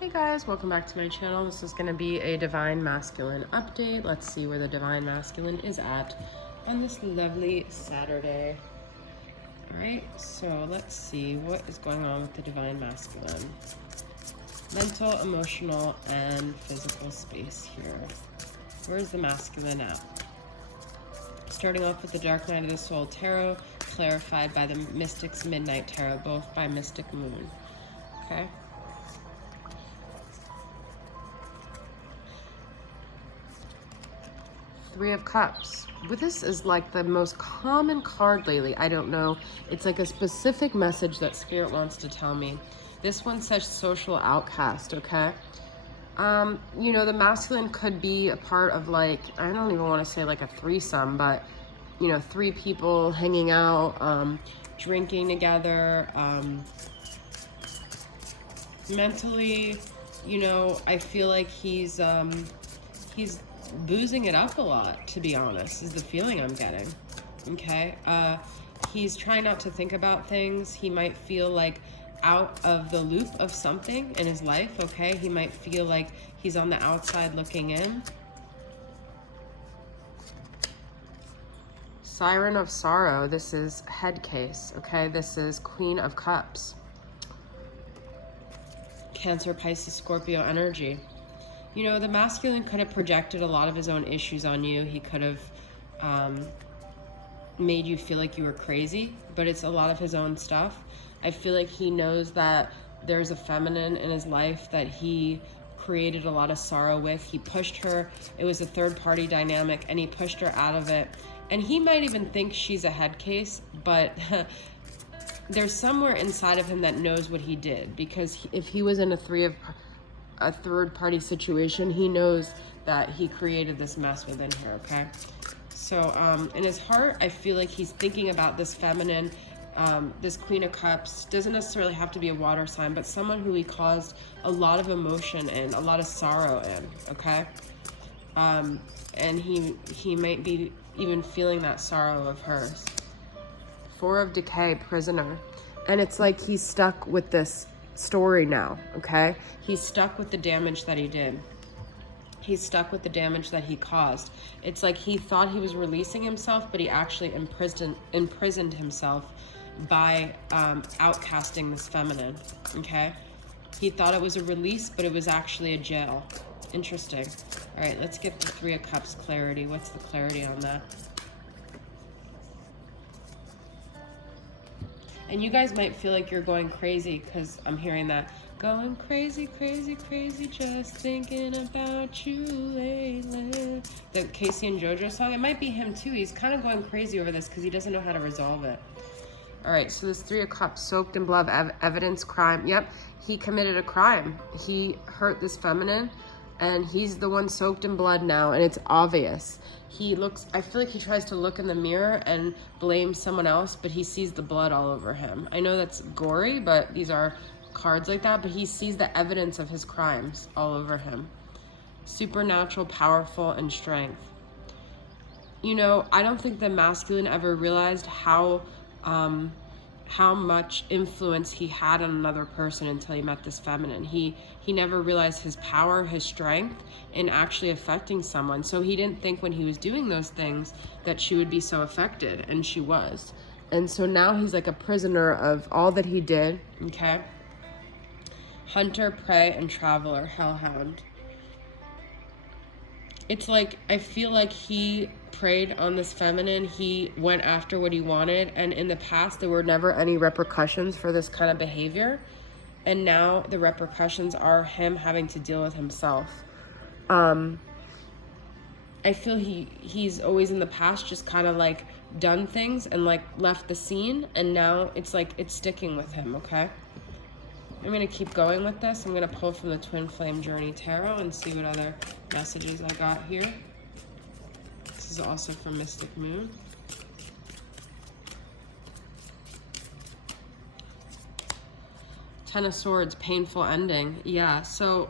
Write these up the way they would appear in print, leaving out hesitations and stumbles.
Hey guys, welcome back to my channel. This is going to be a Divine Masculine update. Let's see where the Divine Masculine is at on this lovely Saturday. Alright, so let's see what is going on with the Divine Masculine. Mental, emotional, and physical space here. Where's the masculine at? Starting off with the Dark Night of the Soul Tarot, clarified by the Mystic's Midnight Tarot, both by Mystic Moon. Okay. Three of Cups. This is like the most common card lately. I don't know. It's like a specific message that Spirit wants to tell me. This one says social outcast, okay? You know, the masculine could be a part of, like, I don't even want to say like a threesome, but, you know, three people hanging out, drinking together, mentally, you know, I feel like he's boozing it up a lot, to be honest, is the feeling I'm getting. Okay, he's trying not to think about things. He might feel like out of the loop of something in his life. Okay, he might feel like he's on the outside looking in. Siren of Sorrow. This is head case. Okay, this is Queen of Cups. Cancer, Pisces, Scorpio energy. You know, the masculine could have projected a lot of his own issues on you. He could have made you feel like you were crazy, but it's a lot of his own stuff. I feel like he knows that there's a feminine in his life that he created a lot of sorrow with. He pushed her. It was a third-party dynamic, and he pushed her out of it. And he might even think she's a head case, but there's somewhere inside of him that knows what he did, because if he was in a third-party situation, he knows that he created this mess within here, okay? So in his heart, I feel like he's thinking about this feminine, this Queen of Cups. Doesn't necessarily have to be a water sign, but someone who he caused a lot of emotion and a lot of sorrow in, okay? And he might be even feeling that sorrow of hers. Four of Decay, Prisoner. And it's like he's stuck with this story now, okay? He's stuck with the damage that he did. He's stuck with the damage that he caused. It's like he thought he was releasing himself, but he actually imprisoned himself by outcasting this feminine, okay? He thought it was a release, but it was actually a jail. Interesting. All right, let's get the Three of Cups clarity. What's the clarity on that? And you guys might feel like you're going crazy because I'm hearing that. Going crazy, crazy, crazy, just thinking about you lately. The Casey and JoJo song. It might be him too. He's kind of going crazy over this because he doesn't know how to resolve it. All right, so this Three of Cups, soaked in blood, evidence, crime. Yep, he committed a crime. He hurt this feminine, and he's the one soaked in blood now, and it's obvious. He looks, I feel like he tries to look in the mirror and blame someone else, but he sees the blood all over him. I know that's gory, but these are cards like that, but he sees the evidence of his crimes all over him. Supernatural, powerful, and strength. You know, I don't think the masculine ever realized how much influence he had on another person until he met this feminine. He never realized his power, his strength in actually affecting someone. So he didn't think when he was doing those things that she would be so affected, and she was. And so now he's like a prisoner of all that he did, okay? Hunter, prey, and traveler, hellhound. It's like, I feel like he preyed on this feminine. He went after what he wanted, and in the past there were never any repercussions for this kind of behavior, and now the repercussions are him having to deal with himself. I feel he's always in the past just kind of like done things and like left the scene, and now it's like it's sticking with him, okay? I'm going to keep going with this. I'm going to pull from the Twin Flame Journey Tarot and see what other messages I got here. This is also from Mystic Moon. Ten of Swords, painful ending. Yeah, so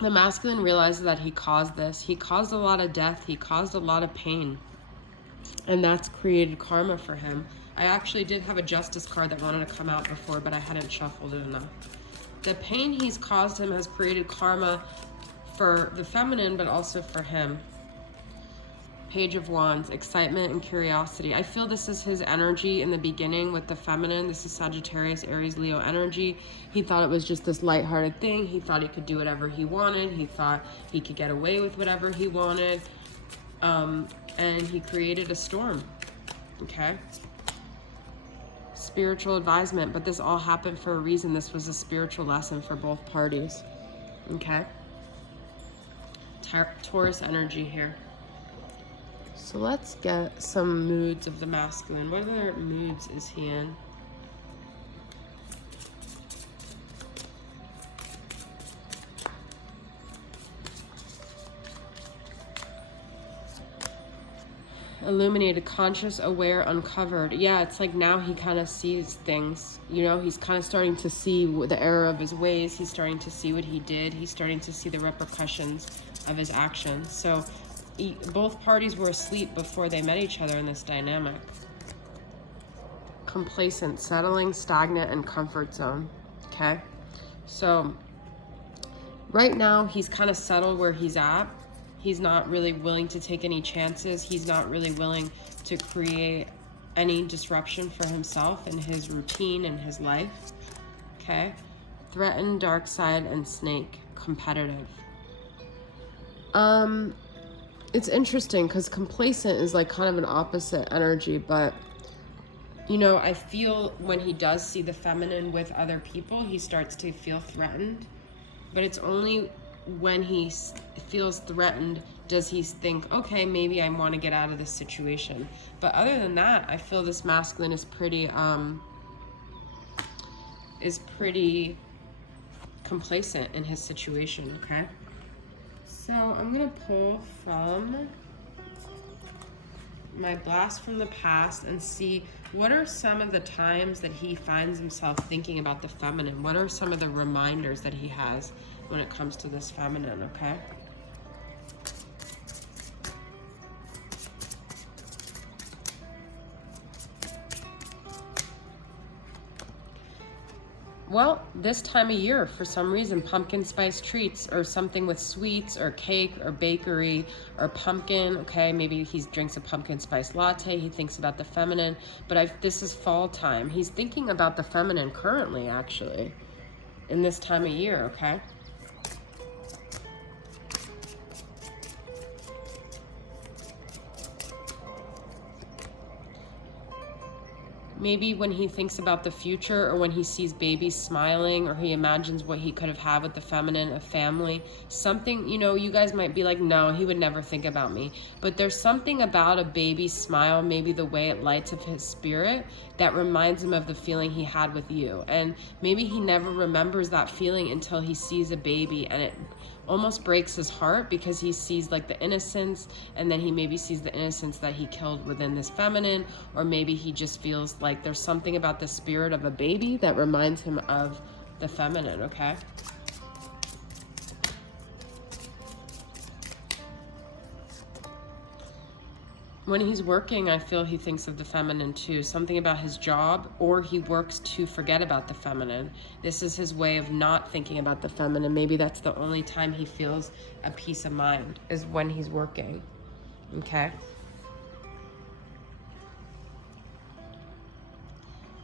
the masculine realizes that he caused this. He caused a lot of death. He caused a lot of pain. And that's created karma for him. I actually did have a Justice card that wanted to come out before, but I hadn't shuffled it enough. The pain he's caused him has created karma for the feminine, but also for him. Page of Wands, excitement and curiosity. I feel this is his energy in the beginning with the feminine. This is Sagittarius, Aries, Leo energy. He thought it was just this lighthearted thing. He thought he could do whatever he wanted. He thought he could get away with whatever he wanted. And he created a storm, okay? Spiritual advisement, but this all happened for a reason. This was a spiritual lesson for both parties, okay? Taurus energy here. So let's get some moods of the masculine. What other moods is he in? Illuminated, conscious, aware, uncovered. Yeah, it's like now he kind of sees things. You know, he's kind of starting to see the error of his ways. He's starting to see what he did. He's starting to see the repercussions of his actions. So both parties were asleep before they met each other in this dynamic. Complacent, settling, stagnant, and comfort zone. Okay? So right now he's kind of settled where he's at. He's not really willing to take any chances. He's not really willing to create any disruption for himself and his routine and his life. Okay? Threatened, dark side, and snake. Competitive. It's interesting because complacent is like kind of an opposite energy, but you know, I feel when he does see the feminine with other people, he starts to feel threatened. But it's only when he feels threatened does he think, okay, maybe I want to get out of this situation. But other than that, I feel this masculine is pretty complacent in his situation, okay? So I'm gonna pull from my blast from the past and see what are some of the times that he finds himself thinking about the feminine. What are some of the reminders that he has when it comes to this feminine, okay? Well, this time of year, for some reason, pumpkin spice treats or something with sweets or cake or bakery or pumpkin, okay? Maybe he drinks a pumpkin spice latte. He thinks about the feminine, but this is fall time. He's thinking about the feminine currently, actually, in this time of year, okay? Maybe when he thinks about the future or when he sees babies smiling or he imagines what he could have had with the feminine, a family, something, you know, you guys might be like, no, he would never think about me. But there's something about a baby's smile, maybe the way it lights up his spirit, that reminds him of the feeling he had with you. And maybe he never remembers that feeling until he sees a baby, and it almost breaks his heart because he sees like the innocence, and then he maybe sees the innocence that he killed within this feminine, or maybe he just feels like there's something about the spirit of a baby that reminds him of the feminine, okay? When he's working, I feel he thinks of the feminine too. Something about his job, or he works to forget about the feminine. This is his way of not thinking about the feminine. Maybe that's the only time he feels a peace of mind, is when he's working, okay?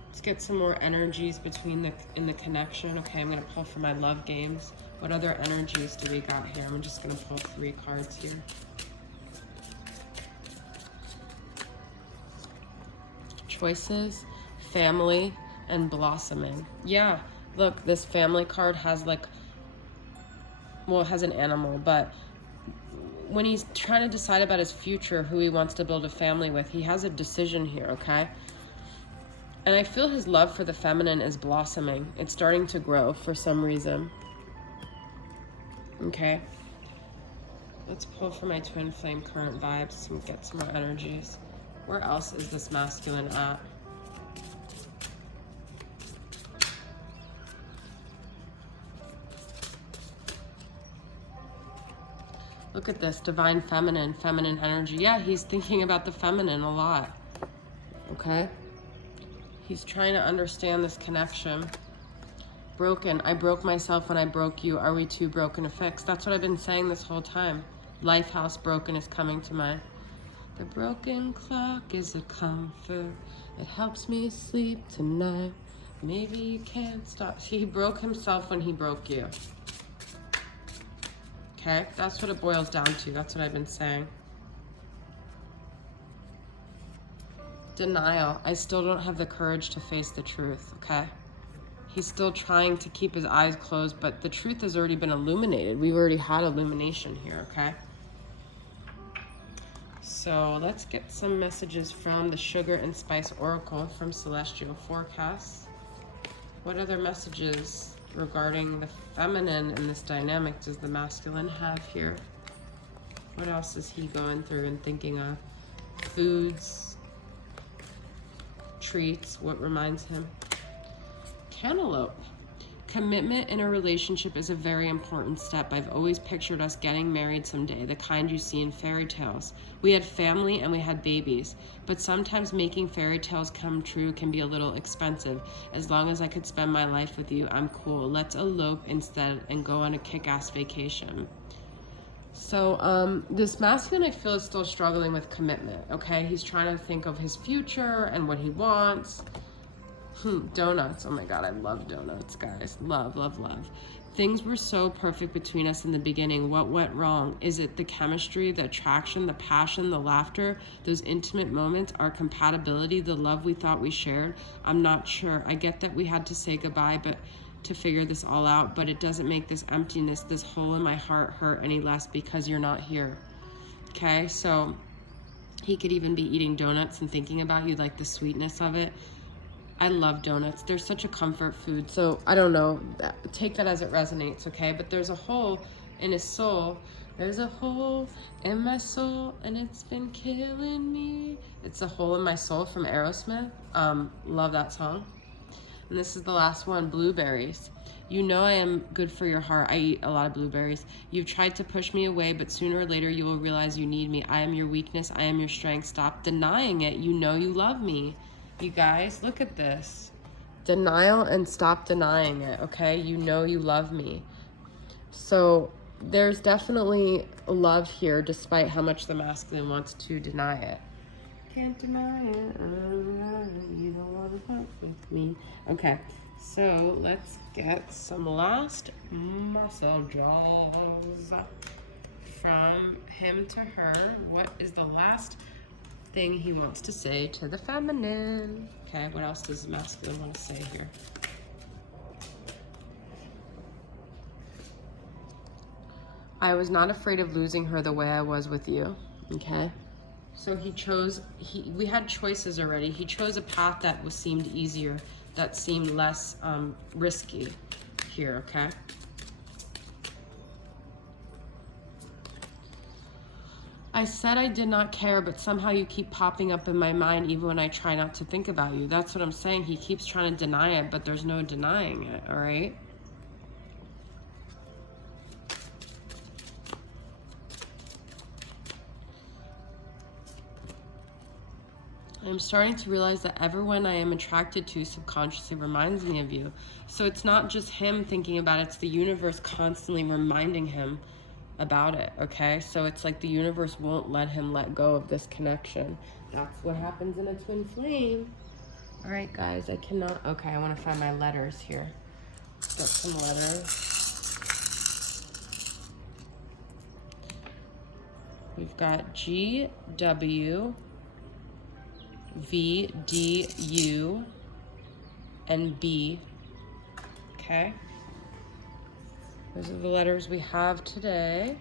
Let's get some more energies in the connection. Okay, I'm gonna pull for my love games. What other energies do we got here? I'm just gonna pull 3 cards here. Choices, family, and blossoming. Yeah, look, this family card has like, well, it has an animal, but when he's trying to decide about his future, who he wants to build a family with, he has a decision here, okay? And I feel his love for the feminine is blossoming. It's starting to grow for some reason. Okay. Let's pull for my twin flame current vibes and get some more energies. Where else is this masculine at? Look at this, divine feminine energy. Yeah, he's thinking about the feminine a lot, okay? He's trying to understand this connection. Broken. I broke myself when I broke you. Are we too broken to fix? That's what I've been saying this whole time. Lifehouse broken is coming to mind. The broken clock is a comfort. It helps me sleep tonight. Maybe you can't stop. See, he broke himself when he broke you. Okay? That's what it boils down to. That's what I've been saying. Denial. I still don't have the courage to face the truth, okay? He's still trying to keep his eyes closed, but the truth has already been illuminated. We've already had illumination here, okay? So let's get some messages from the Sugar and Spice Oracle from Celestial Forecasts. What other messages regarding the feminine in this dynamic does the masculine have here? What else is he going through and thinking of? Foods, treats, what reminds him? Cantaloupe. Commitment in a relationship is a very important step. I've always pictured us getting married someday, the kind you see in fairy tales. We had family and we had babies, but sometimes making fairy tales come true can be a little expensive. As long as I could spend my life with you, I'm cool. Let's elope instead and go on a kick-ass vacation. So this masculine, I feel, is still struggling with commitment, okay? He's trying to think of his future and what he wants. Donuts. Oh my God, I love donuts, guys. Love, love, love. Things were so perfect between us in the beginning. What went wrong? Is it the chemistry, the attraction, the passion, the laughter, those intimate moments, our compatibility, the love we thought we shared? I'm not sure. I get that we had to say goodbye, but to figure this all out, but it doesn't make this emptiness, this hole in my heart hurt any less because you're not here. Okay, so he could even be eating donuts and thinking about you, like the sweetness of it. I love donuts. They're such a comfort food. So I don't know, take that as it resonates, okay? But there's a hole in his soul. There's a hole in my soul and it's been killing me. It's a hole in my soul from Aerosmith. Love that song. And this is the last one, blueberries. You know I am good for your heart. I eat a lot of blueberries. You've tried to push me away, but sooner or later you will realize you need me. I am your weakness. I am your strength. Stop denying it. You know you love me. You guys, look at this. Denial and stop denying it, okay? You know you love me. So there's definitely love here despite how much the masculine wants to deny it. Can't deny it. You don't want to fuck with me. Okay, so let's get some last messages from him to her. What is the last thing he wants to say to the feminine? Okay, what else does the masculine want to say here? I was not afraid of losing her the way I was with you. Okay, so we had choices already. He chose a path that seemed easier, that seemed less risky here, okay? I said I did not care, but somehow you keep popping up in my mind even when I try not to think about you. That's what I'm saying. He keeps trying to deny it, but there's no denying it, all right? I'm starting to realize that everyone I am attracted to subconsciously reminds me of you. So it's not just him thinking about it, it's the universe constantly reminding him about it, okay? So it's like the universe won't let him let go of this connection. That's what happens in a twin flame. All right, guys, I cannot... Okay, I want to find my letters here. Get some letters. We've got G, W, V, D, U, and B. Okay? Those are the letters we have today.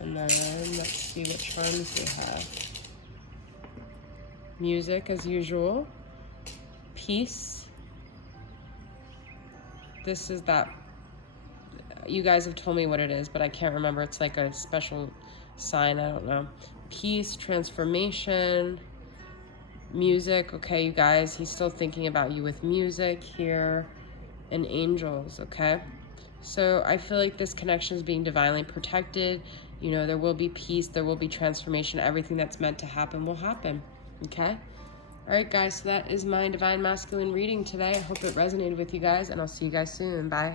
And then let's see what charms we have. Music, as usual. Peace. This is that... You guys have told me what it is, but I can't remember. It's like a special sign. I don't know. Peace, transformation, music. Okay, you guys, he's still thinking about you with music here. And angels, okay? So I feel like this connection is being divinely protected. You know, there will be peace, there will be transformation. Everything that's meant to happen will happen, okay? All right, guys, so that is my Divine Masculine reading today. I hope it resonated with you guys, and I'll see you guys soon. Bye.